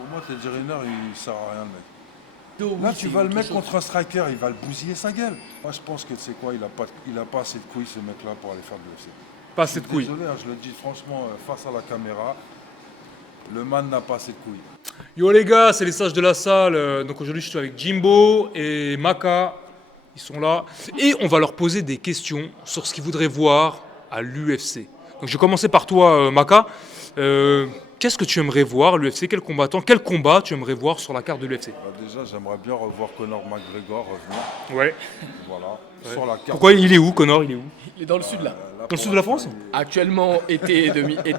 Pour moi, Teddy Riner, il sert à rien, le mec. Oui, Là, c'est tu vas le autre mettre chose. contre un striker, il va le bousiller sa gueule. Moi, je pense que tu sais quoi, il a pas assez de couilles, ce mec-là, pour aller faire de l'UFC. Pas assez de couilles. Désolé, hein, je le dis franchement, face à la caméra, le man n'a pas assez de couilles. Yo les gars, c'est les sages de la salle. Donc aujourd'hui, je suis avec Jimbo et Maka. Ils sont là. Et on va leur poser des questions sur ce qu'ils voudraient voir à l'UFC. Donc je vais commencer par toi, Maka. Qu'est-ce que tu aimerais voir à l'UFC? Quel combat tu aimerais voir sur la carte de l'UFC? Bah, déjà, j'aimerais bien revoir Conor McGregor revenir. Ouais. Voilà. Sur la carte. Pourquoi il est où, Conor? Il est où? Il est dans le sud là. Là, Dans le pour sud de la France? Actuellement, été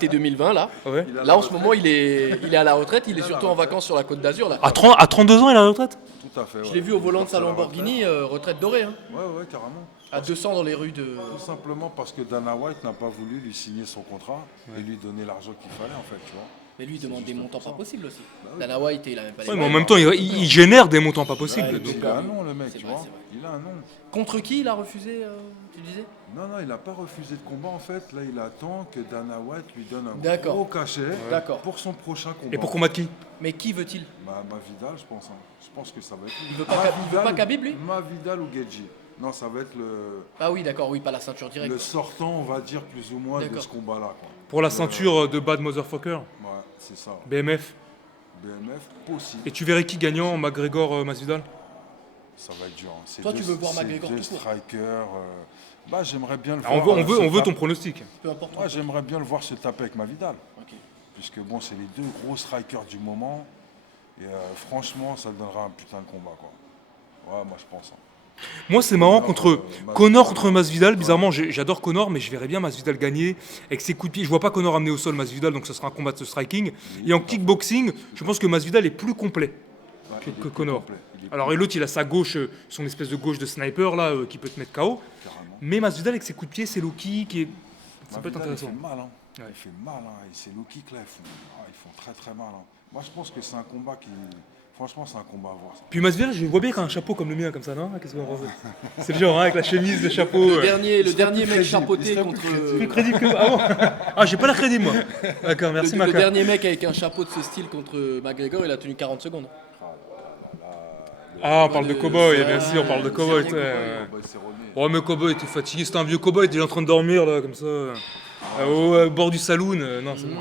2020 là. Ouais. il a Là la en ce moment, il est à la retraite. Il est surtout en vacances sur la Côte d'Azur là. À 32 ans, il a la retraite? Tout à fait. Je ouais. l'ai vu au volant de sa Sur la Lamborghini, retraite dorée, hein, retraite. Ouais, carrément. à 200 dans les rues de. Tout simplement parce que Dana White n'a pas voulu lui signer son contrat et lui donner l'argent qu'il fallait, en fait, tu vois. Mais lui, il demande des juste montants pour ça. pas possibles aussi. Bah oui. Dana White, il a même pas les Ouais, mais en moyens. même temps, il génère des montants pas possibles. Ouais, donc, Il a un nom, le mec, C'est tu vrai, vois. c'est vrai. Il a un nom. Contre qui il a refusé, tu disais? Non, il n'a pas refusé de combat, en fait. Là, il attend que Dana White lui donne un D'accord. gros cachet D'accord. pour son prochain combat. Et pour combattre qui? Mais qui veut-il? Mavidal, je pense. Hein. Je pense que ça va être lui. Il veut pas Khabib, lui? Mavidal ou Gedji. Non, ça va être Ah oui, d'accord, oui, pas la ceinture le directe. sortant, on va dire, plus ou moins de D'accord. ce combat-là. Quoi. Pour la ceinture de Bad Motherfucker, Ouais, c'est ça. BMF. BMF, possible. Et tu verrais qui gagnant, McGregor, Masvidal? Ça va être dur. Hein. C'est Toi, tu veux voir c'est McGregor deux tout court. strikers. Bah, j'aimerais bien le Ah, voir. on veut ton pronostic. Peu importe. Moi, j'aimerais bien le voir se taper avec Mavidal. Ok. Puisque bon, c'est les deux gros strikers du moment. Et franchement, ça donnera un putain de combat, quoi. Ouais, moi, je pense. Hein. Moi, c'est marrant contre Masvidal. Conor contre Masvidal. Bizarrement, j'adore Conor, mais je verrais bien Masvidal gagner avec ses coups de pied. Je vois pas Conor amener au sol Masvidal, donc ce sera un combat de striking. Et en kickboxing, je pense que Masvidal est plus complet Ouais, que il est plus Conor. complet. Il est Alors, et l'autre, il a sa gauche, son espèce de gauche de sniper là, qui peut te mettre KO. carrément. Mais Masvidal avec ses coups de pied, c'est low kick, et ça peut être Mavidal, intéressant. Il fait mal, hein. Ouais. Il fait mal, hein. Et ces low kicks là, ils font très très mal. Hein. Moi, je pense que c'est un combat qui. Franchement, c'est un combat à voir. Ça. Puis Masvidal, je le vois bien avec un chapeau comme le mien, comme ça, non? Qu'est-ce que vous en pensez? C'est le genre, hein, avec la chemise, le chapeau. Le dernier serait mec plus crédible, chapeauté il serait contre. Plus crédible que moi. Ah bon? Ah, j'ai pas la crédit, moi. D'accord, merci, Le Maka. dernier mec avec un chapeau de ce style contre McGregor, il a tenu 40 secondes. Ah, on parle de Cowboy, Ouais, bien sûr, on parle de Cowboy. c'est ouais, rien, ouais. Bah, il s'est remis. Oh, mais Cowboy était fatigué, c'était un vieux Cowboy, il est en train de dormir, là, comme ça. Au bord du saloon. Non, c'est bon.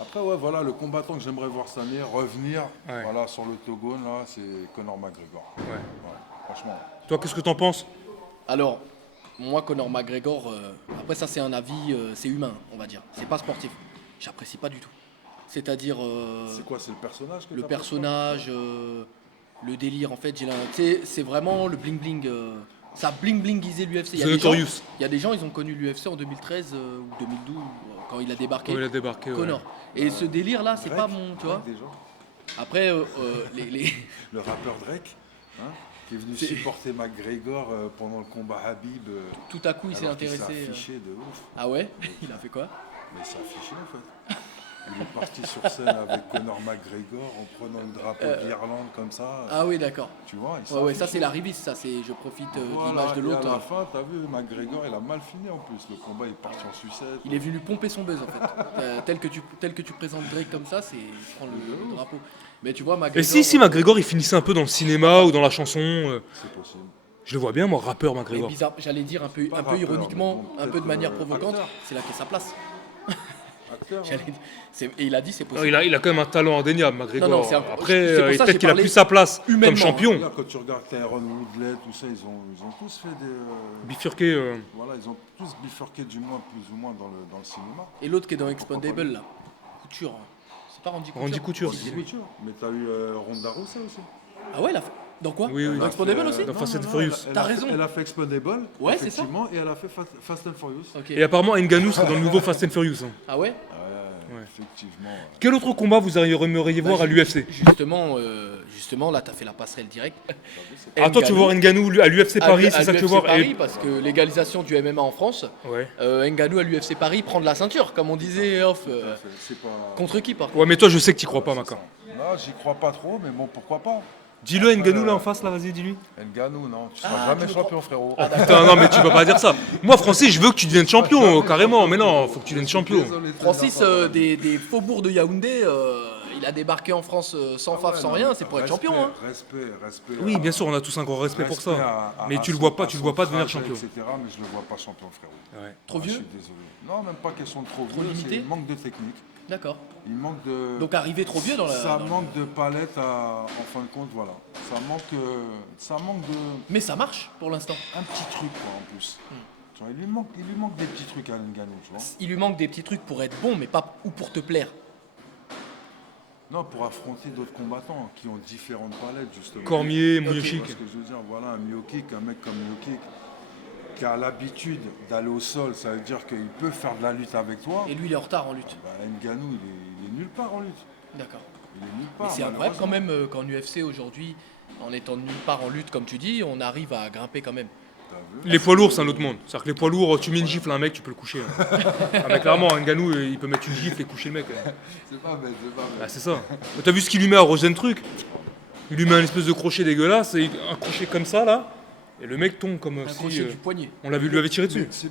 Après, ouais, voilà, le combattant que j'aimerais voir cette année revenir Ouais. voilà, sur l'octogone, là, c'est Conor McGregor. Ouais. Ouais, franchement. Toi, qu'est-ce que t'en penses? Alors, moi, Conor McGregor, après ça, c'est un avis, c'est humain, on va dire. C'est pas sportif. J'apprécie pas du tout. C'est-à-dire C'est quoi, c'est le personnage que le t'as personnage, le délire. En fait, c'est vraiment le bling bling. Ça bling blingisé l'UFC. The Notorious. Il y a des gens, ils ont connu l'UFC en 2013 ou 2012 quand il a débarqué. Quand il a débarqué, ouais. Conor. Et ce délire là, c'est Drake, pas mon, tu vois. Drake, déjà. Après, les Le rappeur Drake, hein, qui est venu C'est- supporter McGregor pendant le combat Habib. tout à coup, il s'est alors qu'il intéressé. s'est affiché de ouf. Ah ouais. Il a fait quoi? Mais il s'est affiché en fait. Il est parti sur scène avec Conor McGregor en prenant le drapeau de l'Irlande comme ça. Ah oui, d'accord. Tu vois, il s'est Ouais, ça affiché. c'est la riviste, ça c'est je profite de Voilà, l'image de et à l'autre. la fin, t'as vu, McGregor, il a mal fini en plus. Le combat est parti en sucette. Il est venu pomper son buzz en fait. tel que tu présentes Drake comme ça, c'est je prends le drapeau. Mais tu vois McGregor. Et si McGregor, il finissait un peu dans le cinéma ou dans la chanson, C'est possible. je le vois bien, moi, rappeur mais McGregor. bizarre, j'allais dire un peu rappeur, ironiquement, mais bon, un peu de manière peut-être, provocante, acteur. c'est là qu'est sa place. Acteur. J'allais dire- et il a dit c'est Non, possible. il a quand même un talent indéniable, McGregor. Non, c'est Après, c'est pour ça que peut-être j'ai qu'il a parlé plus sa place humainement, comme champion. Regarde, quand tu regardes Tyron Woodley, tout ça, ils ont tous fait des. Bifurqué. Voilà, ils ont tous bifurqué du moins, plus ou moins, dans le cinéma. Et l'autre qui est dans Expandable là, Couture. C'est pas Randy Couture. Randy Couture. Si, C'est c'est lui. Couture. Mais t'as eu Ronda Rousey aussi. Ah ouais, elle a fait. Dans quoi? Oui, oui. Dans Expandable aussi? Dans Fast and non, Furious. elle a T'as fait- raison. Elle a fait Expandable, Ouais, c'est ça. effectivement, et elle a fait Fast and Furious. Ok. Et apparemment, Ngannou serait dans le nouveau Fast and Furious. Hein. Ah ouais? Ouais, effectivement. Quel autre combat vous aimeriez voir à l'UFC? Justement, là, t'as fait la passerelle directe. Ah, toi, tu veux voir Ngannou à l'UFC Paris, c'est ça que tu veux voir? Paris, parce que légalisation du MMA en France, Ouais. Ngannou à l'UFC Paris prendre la ceinture, comme on disait off. C'est pas. Contre qui, par contre? Ouais, mais toi, je sais que tu crois pas, Maka. Non, j'y crois pas trop, mais bon, pourquoi pas. Dis-le Ngannou là en face, là, vas-y, dis-lui. Ngannou, non, tu seras Ah, jamais tu le champion, frérot. Putain, non, mais tu peux pas dire ça. Moi, Francis, je veux que tu deviennes champion, carrément. Mais non, faut que tu deviennes champion. Désolé de te Francis, dire ça. des faubourgs de Yaoundé, il Il a débarqué en France sans Ah faf, ouais, sans non, rien, c'est pour être champion. Hein. Respect. Oui, bien sûr, on a tous un grand respect pour ça. Mais tu le vois pas devenir champion. Etc., mais je le vois pas champion, frérot. Ouais. Trop Je vieux suis désolé. Non, même pas question de trop Trop vieux, limité c'est il manque de technique. D'accord. Il manque de. Donc arrivé trop vieux dans la. Ça dans le- manque de palette en fin de compte, voilà. Ça manque de. Mais ça marche pour l'instant. Un petit truc, quoi, en plus. Tu vois, il lui manque des petits trucs à Ngannou, tu vois. Il lui manque des petits trucs pour être bon, mais pas ou pour te plaire. Non, pour affronter d'autres combattants qui ont différentes palettes, justement. Cormier, Tu vois Miocic. ce que je veux dire, voilà, un Miocic, un mec comme Miocic, qui a l'habitude d'aller au sol, ça veut dire qu'il peut faire de la lutte avec toi. Et lui, il est en retard en lutte. Bah, Ngannou, il est nulle part en lutte. D'accord. Il est nulle Mais part. c'est incroyable quand malheureusement. même qu'en UFC aujourd'hui, en étant de nulle part en lutte, comme tu dis, on arrive à grimper quand même. T'as vu. Les poids lourds, c'est un autre monde. C'est-à-dire que les poids lourds, tu mets une gifle à un mec, tu peux le coucher. Hein. Ah, mais clairement, Ngannou, il peut mettre une gifle et coucher le mec. C'est pas bête, c'est pas Ah, bête. c'est ça. Mais t'as vu ce qu'il lui met à Rosenstruck? Il lui met un espèce de crochet dégueulasse, et un crochet comme ça, là, et le mec tombe comme Un si crochet du poignet. on lui avait tiré Mais dessus.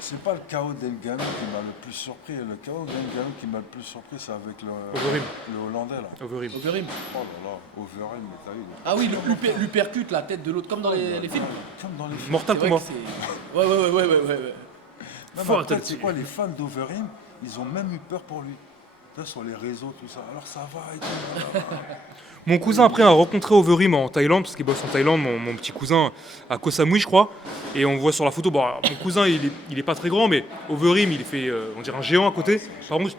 c'est pas le chaos d'Ngannou qui m'a le plus surpris. Le chaos d'Ngannou qui m'a le plus surpris, c'est avec Overeem. le Hollandais, là. Overeem. Overeem. Oh là là, Overeem, mais t'as vu. Ah oui, l'uppercut, la tête de l'autre, comme dans les films. Comme dans les films. Mortal C'est vrai Kombat. que c'est- Ouais. Non, Faut mais après, arrêter tu sais quoi, les fans d'Overeem, ils ont même eu peur pour lui. Tu sais, sur les réseaux, tout ça. Alors ça va et tout. Voilà. Mon cousin après a rencontré Overeem en Thaïlande, parce qu'il bosse en Thaïlande, mon petit cousin à Koh Samui je crois. Et on voit sur la photo, bon, alors, mon cousin il est pas très grand, mais Overeem il fait, on dirait un géant à côté. Par contre,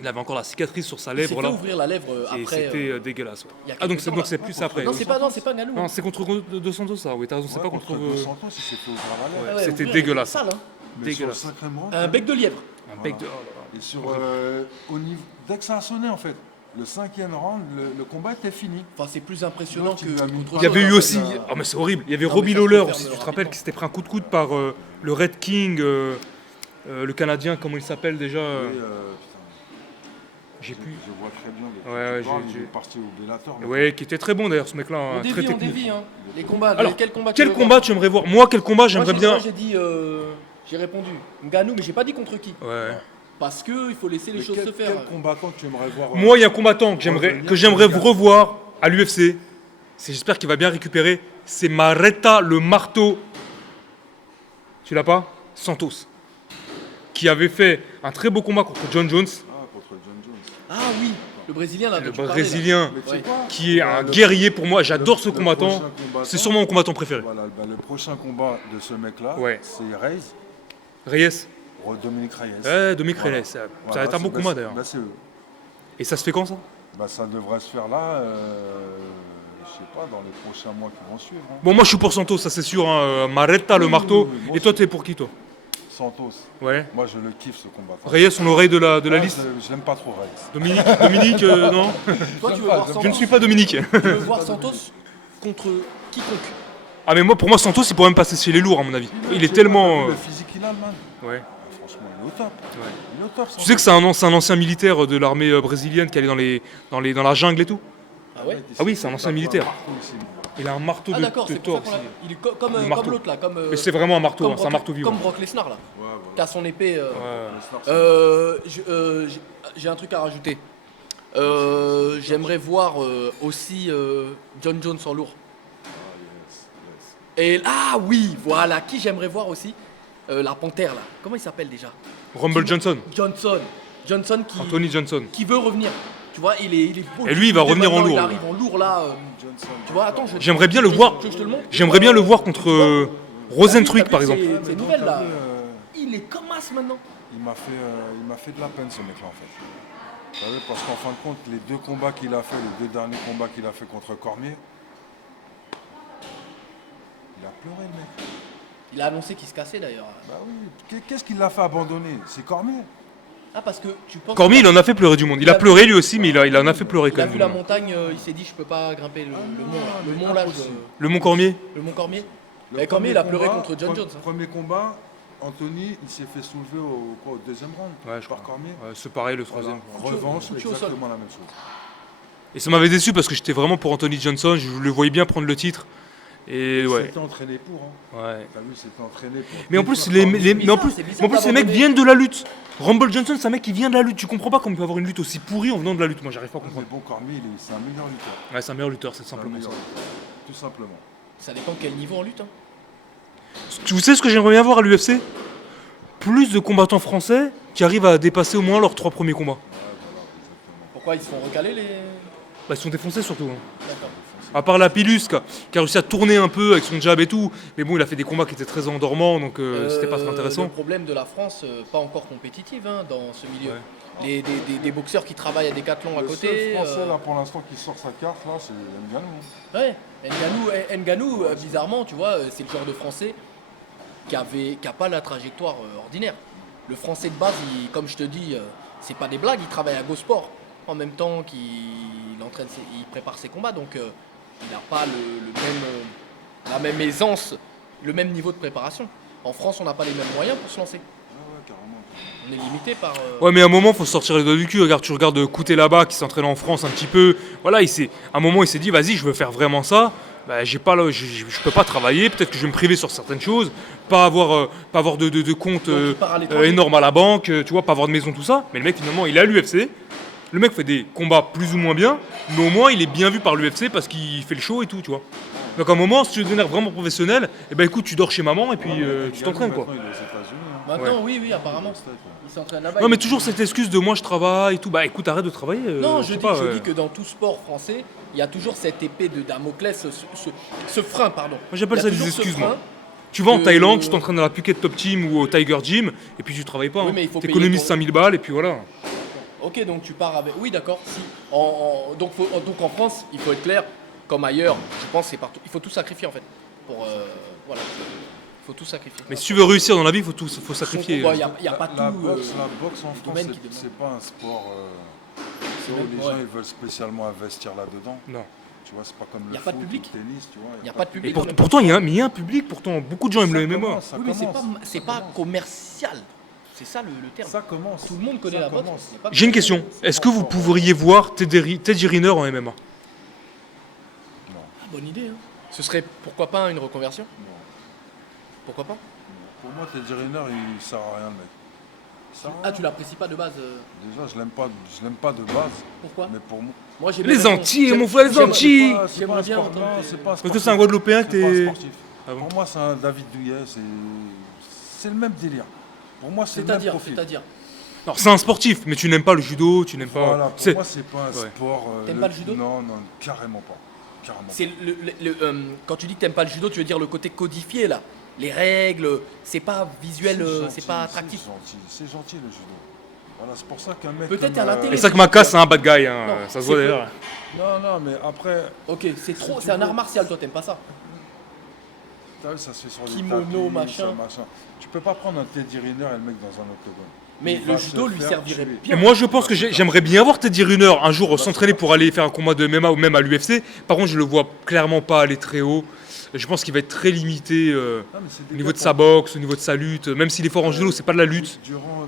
il avait encore la cicatrice sur sa Il s'est lèvre fait là. ouvrir la lèvre Et après. c'était dégueulasse. Ouais. il y a Ah donc quelques c'est temps, donc là. c'est plus après. Non, c'est pas Ngannou. Non, c'est contre Dos Santos ça, oui, t'as raison, c'est Ouais, pas contre. Dos Santos, il s'est fait ouvrir la lèvre. Ah ouais, c'était ouvrir, dégueulasse. Sale, hein. Mais sur le dégueulasse. sacré moment. Un bec de lièvre. Un bec de. Et sur, au niveau, dès que ça a sonné, en fait, le 5e round, le combat était fini. Enfin, c'est plus impressionnant Tu que lui as mis- contre Il y avait eu l'autre, hein, aussi, parce que- oh mais c'est horrible, il y avait Non, mais Robbie ça se peut Lawler faire aussi, de tu te rapidement. rappelles, qui s'était pris un coup de coude par le Red King, le Canadien, comment il s'appelle déjà Et, putain, J'ai plus. je vois très bien. de qui Ouais, tu parles, j'ai- il est parti au Bellator. Ouais, qui était très bon d'ailleurs ce mec-là, On hein, très dévie, on technique. dévie, hein. Les combats, Alors, quel combat tu Quel veux combat voir tu aimerais voir? Moi, quel combat Moi, j'aimerais j'ai- bien. moi, j'ai dit, j'ai répondu Ngannou, mais j'ai pas dit contre qui. Ouais. Parce que il faut laisser les Mais choses se faire. Quel combattant tu aimerais voir Moi, il y a un combattant que j'aimerais revoir à l'UFC. J'espère qu'il va bien récupérer. C'est Marreta le marteau. Tu l'as pas? Santos. Qui avait fait un très beau combat contre John Jones. Ah, contre John Jones. Ah oui, le Brésilien là. Le dont tu parlais, là. Brésilien. Mais tu Ouais. sais quoi Qui est un Le- guerrier pour moi. J'adore ce le combattant. prochain combattant- C'est sûrement mon combattant préféré. Voilà, bah, le prochain combat de ce mec-là, Ouais. c'est Reyes, Reyes. Dominique Reyes. Ouais, Dominique Voilà. Reyes. Ça va Voilà, être un c'est- bon bah, combat c'est- d'ailleurs. bah, c'est eux. Et ça se fait quand ça? Bah, ça devrait se faire là, je sais pas, dans les prochains mois qui vont suivre. hein. Bon, moi je suis pour Santos, ça c'est sûr. Hein. Marreta le Oui, marteau. oui, oui, moi Et toi, aussi. t'es pour qui toi? Santos, Ouais. moi je le kiffe ce combattant. Reyes, on l'oreille de la Ah, liste. je l'aime pas trop Reyes. Dominique, non? Toi, tu veux pas, voir j'aime Santos Je ne suis pas Dominique. Tu veux voir Santos contre quiconque. Ah mais moi, pour moi, Santos, il pourrait même passer chez les lourds à mon avis. Il est Tu tellement. vois, le physique qu'il a, le man. Ouais. Ah, franchement, il est au top. Ouais. Il est au top. Tu sais que c'est un ancien militaire de l'armée brésilienne qui allait dans la jungle et tout. Ah ouais. Ah oui, c'est un ancien militaire. Il a un marteau Ah de, d'accord, de c'est pour ça torse. qu'on l'a. Il est comme Le marteau. l'autre là, comme. Mais c'est vraiment un marteau, comme hein, c'est un marteau vivant. Comme Brock Lesnar là. Ouais, voilà. T'as son épée. Ouais. J'ai un truc à rajouter. J'aimerais voir aussi John Jones en lourd. Et ah oui, voilà qui j'aimerais voir aussi. La panthère là. Comment il s'appelle déjà? Rumble Johnson, Johnson qui Anthony Johnson. qui veut revenir. Tu vois, il est beau. Et lui, il va revenir en Maintenant, lourd, Il là. arrive en lourd là. Johnson. Tu vois, attends, J'aimerais bien le voir. Je te le montre. J'aimerais bien le voir contre Rosenstruck T'as par vu, exemple. C'est nouvelle là. T'as vu, Il est comme as maintenant. il m'a fait de la peine ce mec-là en fait. T'as vu, parce qu'en fin de compte, les deux combats qu'il a fait, les deux derniers combats qu'il a fait contre Cormier, il a pleuré le mec. Il a annoncé qu'il se cassait d'ailleurs. Bah oui, qu'est-ce qu'il l'a fait abandonner? C'est Cormier. Ah parce que tu penses. Cormier, il en a fait pleurer du monde. Il a pleuré lui aussi, mais il en a fait pleurer Il quand a même. vu du la monde. montagne, il s'est dit je peux pas grimper le mont là. Le mais mont là, impossible. Le Mont Cormier. le mont Cormier. Le Mais Cormier, premier il a pleuré combat, contre John Jones. hein. Premier combat, Anthony, il s'est fait soulever au deuxième round Ouais, je par crois. Cormier. Ouais, c'est pareil le Voilà. troisième. Revanche, Foutu au sol. exactement la même chose. Et ça m'avait déçu parce que j'étais vraiment pour Anthony Johnson. Je le voyais bien prendre le titre. Et Il ouais. s'était entraîné pour. Hein. Ouais. T'as vu, il s'était entraîné pour. Mais en plus, C'est bizarre les mecs d'abandonner. viennent de la lutte. Rumble Johnson, c'est un mec qui vient de la lutte. Tu comprends pas comment il peut avoir une lutte aussi pourrie en venant de la lutte. Moi, j'arrive pas à Mais comprendre. bon, Cormier, c'est un meilleur lutteur. Ouais, c'est un meilleur lutteur, c'est C'est un simplement meilleur ça. lutteur. Tout simplement. Ça dépend quel niveau en lutte. Hein. Vous savez ce que j'aimerais bien voir à l'UFC? Plus de combattants français qui arrivent à dépasser au moins leurs 3 premiers combats. Ouais, voilà, exactement. Pourquoi ils se font recaler les. Bah, ils sont défoncés surtout. Hein. D'accord. À part la Pilus qui a réussi à tourner un peu avec son jab et tout. Mais bon, il a fait des combats qui étaient très endormants, donc c'était pas très intéressant. Le problème de la France, pas encore compétitive hein, dans ce milieu. Ouais. Des boxeurs qui travaillent à Decathlon à Le côté. seul français là pour l'instant qui sort sa carte là, c'est Ngannou. Ouais, Ngannou, bizarrement, tu vois, c'est le genre de français qui a pas la trajectoire ordinaire. Le français de base, comme je te dis, c'est pas des blagues, il travaille à Go Sport en même temps il prépare ses combats, donc il n'a pas la même aisance, le même niveau de préparation. En France, on n'a pas les mêmes moyens pour se lancer. Ouais, carrément. On est limité par. Ouais, mais à un moment, faut sortir les doigts du cul. Regarde, tu regardes Kouté là-bas qui s'entraîne en France un petit peu. Voilà, à un moment, il s'est dit, vas-y, je veux faire vraiment ça. Bah, je peux pas travailler. Peut-être que je vais me priver sur certaines choses. Pas avoir de compte Donc, il part à l'étranger. énorme à la banque. Tu vois, pas avoir de maison, tout ça. Mais le mec, finalement, il est à l'UFC. Le mec fait des combats plus ou moins bien. Mais au moins, il est bien vu par l'UFC parce qu'il fait le show et tout, tu vois. Donc à un moment, si tu veux devenir vraiment professionnel, eh ben écoute, tu dors chez maman et puis tu t'entraînes quoi. Maintenant, il est aux États-Unis. Hein. Maintenant, oui, apparemment. Au States, ouais. Il s'entraîne là-bas. Non mais toujours cette excuse de moi je travaille et tout. Bah écoute, arrête de travailler. Non, sais je pas, dis que dans tout sport français, il y a toujours cette épée de Damoclès, ce frein, pardon. Moi j'appelle Il y ça a des toujours ce excuses moi. frein. Tu vas en que- Thaïlande, tu t'entraînes à la Phuket Top Team ou au Tiger Gym et puis tu travailles pas. Oui, hein. mais il faut T'économises payer 5000 balles et puis voilà. Ok, donc tu pars avec. Oui, d'accord. Si. Donc en France, il faut être clair, comme ailleurs, je pense que c'est partout. Il faut tout sacrifier en fait. Voilà. Il faut tout sacrifier. Mais si tu veux réussir dans la vie, faut sacrifier. Il n'y a pas La tout. boxe en France, domaine qui c'est pas un sport où même- les ouais. gens ils veulent spécialement investir là-dedans. Non. Tu vois, c'est pas comme Y le a pas de foot, public. le tennis, tu vois. Il n'y a pas de Et public. pourtant, il y a un public, pourtant beaucoup de gens aiment le MMA. Ça Oui, mais commence. c'est pas commercial. C'est ça le terme. Ça commence. Tout le monde connaît Ça la boxe. commence. Il y a pas de- J'ai une question. Est-ce que vous pourriez voir Teddy Riner en MMA? Ah, bonne idée. Hein. Ce serait pourquoi pas une reconversion? Non. Pourquoi pas? Pour moi, Teddy Riner, il sert à rien, le mec. Il sert à Ah, rien. tu l'apprécies pas de base. Déjà, je l'aime pas de base. Pourquoi? Mais pour moi, Moi, j'ai Les Antilles, mon frère, les j'aime- Antilles. J'aimerais bien entendre Non, tes- c'est pas un Parce que sportif. c'est un Guadeloupéen que C'est pas un t'es. sportif. Ah bon. Pour moi, c'est un David Douillet. C'est le même délire. Pour moi, c'est le même C'est-à-dire, profil. Non, c'est un sportif, mais tu n'aimes pas le judo, tu n'aimes pas. Voilà, pour C'est- moi, c'est pas un Ouais. sport. T'aimes pas le judo? Non, carrément pas. Carrément pas. C'est quand tu dis que t'aimes pas le judo, tu veux dire le côté codifié là, les règles, c'est pas visuel, c'est pas attractif. C'est gentil le judo. Voilà, c'est pour ça qu'un mec. Peut-être comme, à la télé. Et ça que Maka, c'est un bad guy, hein. Non, Ça se c'est voit que- d'ailleurs. Non, mais après, Ok, c'est trop, tu c'est un veux- art martial, toi t'aimes pas ça? t'as vu, ça se fait sur Kimono, des tapis, machin. ça, Tu peux pas prendre un Teddy Riner et le mec dans un octogone. Mais Il le va judo se lui faire servirait tuer. bien. Et moi, je pense que j'aimerais bien voir Teddy Riner un jour s'entraîner pour aller faire un combat de MMA ou même à l'UFC. Par contre, je le vois clairement pas aller très haut. Je pense qu'il va être très limité Non, mais c'est des au niveau gars de sa boxe, au niveau de sa lutte. Même s'il est fort en judo, c'est pas de la lutte.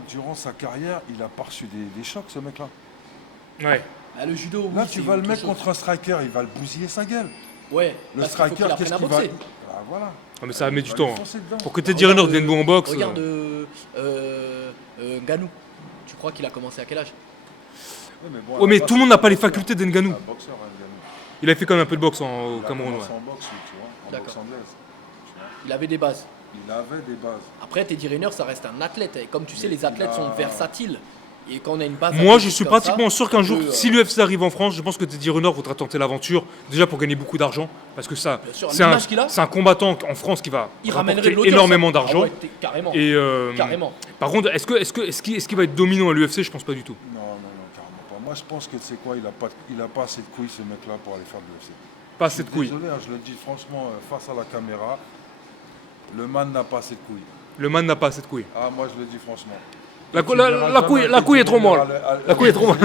Durant sa carrière, il a pas reçu des chocs, ce mec-là. Ouais. Ah, le judo, oui, Là, c'est tu vas le autre mettre chose. contre un striker, il va le bousiller sa gueule. Ouais, Le parce qu'il faut striker, qu'il qu'est-ce apprenne à qu'il va. boxer. Ah, voilà. Ah, mais ça va mettre du Il va lui temps. foncer dedans. Pour que Teddy Riner devienne bon en boxe. Regarde Ngannou. Tu crois qu'il a commencé à quel âge? Ouais, mais, bon, Ouais, mais là-bas, tout le monde c'est n'a pas les boxeur. facultés d'Nganou. C'est un boxeur, hein, Ngannou. Il a fait quand même un peu de boxe au Il a Cameroun. commencé Ouais. en boxe, lui, tu vois, en D'accord. boxe anglaise. Il avait des bases. Il avait des bases. Après, Teddy Riner, ça reste un athlète. Et comme tu sais, Mais les athlètes il a- sont versatiles. Et quand on a une base. Moi, je athlétique suis comme ça, pratiquement sûr qu'un jour, on peut, si l'UFC arrive en France, je pense que Teddy Riner voudra tenter l'aventure. Déjà pour gagner beaucoup d'argent. Parce que ça, Bien sûr, c'est l'image qu'il a. un combattant en France qui va il ramènerait rapporter de l'audience. énormément Ah d'argent. ouais, carrément. Et Carrément. par contre, est-ce qu'il va être dominant à l'UFC? Je pense pas du tout. Non, carrément pas. Moi, je pense que c'est quoi, il a pas assez de couilles, ce mec-là, pour aller faire de l'UFC. Pas assez de couilles. Désolé, hein, je le dis franchement, face à la caméra, le man n'a pas assez de couilles. Le man n'a pas assez de couilles. Ah, moi, je le dis franchement. La Tu verras jamais la couille est trop Teddy Riner molle. La couille est trop molle.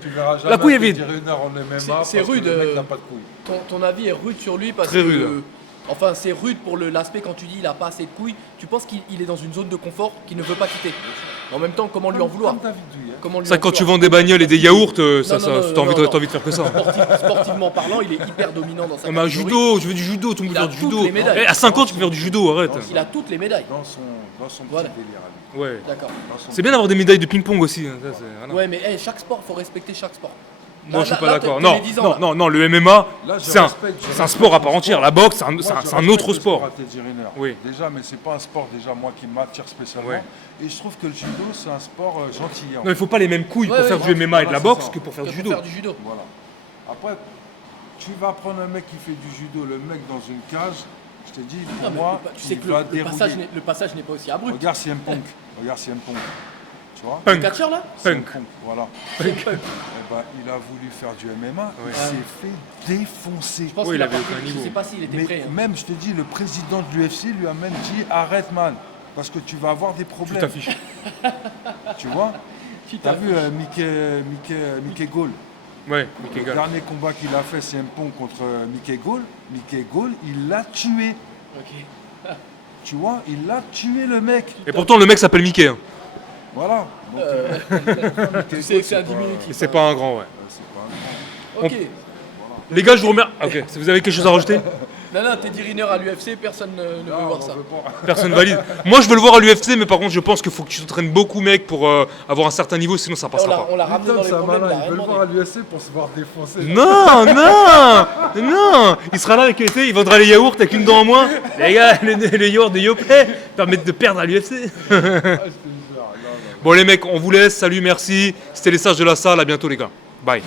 Tu verras jamais couille est Teddy vide. Riner en MMA C'est parce que rude, le mec n'a pas de couilles. Ton avis est rude sur lui parce Très que. rude. Enfin, c'est rude pour l'aspect quand tu dis il a pas assez de couilles. Tu penses qu'il est dans une zone de confort qu'il ne veut pas quitter. En même temps, comment lui en vouloir? Comme David Douillet. Comment lui Ça, en quand tu vouloir vends des bagnoles et des yaourts, Non, non, t'as non, envie, non. t'as envie de faire que ça. Sportivement parlant, il est hyper dominant dans sa Mais un catégorie. judo, je veux du judo, tout le monde Il veut a faire du toutes judo. les médailles. À 5 ans, tu peux faire du judo, arrête. Il a toutes les médailles. Dans son petit Voilà. délire à lui. Ouais. D'accord. Dans son C'est bien d'avoir des médailles de ping-pong aussi. Hein, ça, voilà. Ouais, mais hey, chaque sport, faut respecter chaque sport. Moi, je suis pas d'accord. t'as Non, les 10 ans, non, là. non, non, le MMA, Là, je c'est un respecte sport à part le entière. sport. La boxe, c'est Moi, je un respecte autre le sport. à Teddy Riner. Oui. Déjà, mais c'est pas un sport déjà moi qui m'attire spécialement. Ouais. Et je trouve que le judo c'est un sport gentil. Non, il faut pas les mêmes couilles Ouais, pour ouais, faire du voilà, MMA et de la c'est boxe ça. que pour faire Que du pour judo. faire du judo. Voilà. Après, tu vas prendre un mec qui fait du judo, le mec dans une cage. Je te dis, pour Non, mais moi, tu sais il que va le passage dérouiller. le passage n'est pas aussi abrupt. Regarde CM Punk. Regarde CM Punk. Tu vois Le Punk. catcheur là CM Punk. Punk, voilà. C'est Punk. Eh ben, il a voulu faire du MMA, Ouais. il s'est fait défoncer. Je pense Oui, qu'il il a avait pas aucun pris- Je niveau. sais pas s'il était Mais prêt. hein. même, je te dis, le président de l'UFC lui a même dit arrête, man, parce que tu vas avoir des Tu problèmes. t'affiches. Tu vois Qui T'as t'a vu Mickey Gall Ouais, Le Mickey Gall. dernier combat qu'il a fait, CM Punk contre Mickey Gall, il l'a tué. Ok. Tu vois, il l'a tué le mec. Et pourtant, le mec s'appelle Mickey. Hein. Voilà. Donc, Tu sais que c'est un diminutif. Et c'est pas un grand, ouais. c'est pas un grand. Ok. Les gars, je vous remercie. Ok, si vous avez quelque chose à rajouter, Non, non, Teddy Riner à l'UFC, personne ne veut Non, voir on ça. veut pas. personne valide. Moi, je veux le voir à l'UFC, mais par contre, je pense qu'il faut que tu t'entraînes beaucoup, mec, pour avoir un certain niveau, sinon ça passera pas. On l'a ramené dans les problèmes, il a rien demandé. l'UFC pour se voir défoncer. Non, non, non. Il sera là avec l'été, il vendra les yaourts avec une dent en moins. Les gars, les yaourts de Yopé permettent de perdre à l'UFC. Bon, les mecs, on vous laisse. Salut, merci. C'était les sages de la salle. À bientôt, les gars. Bye.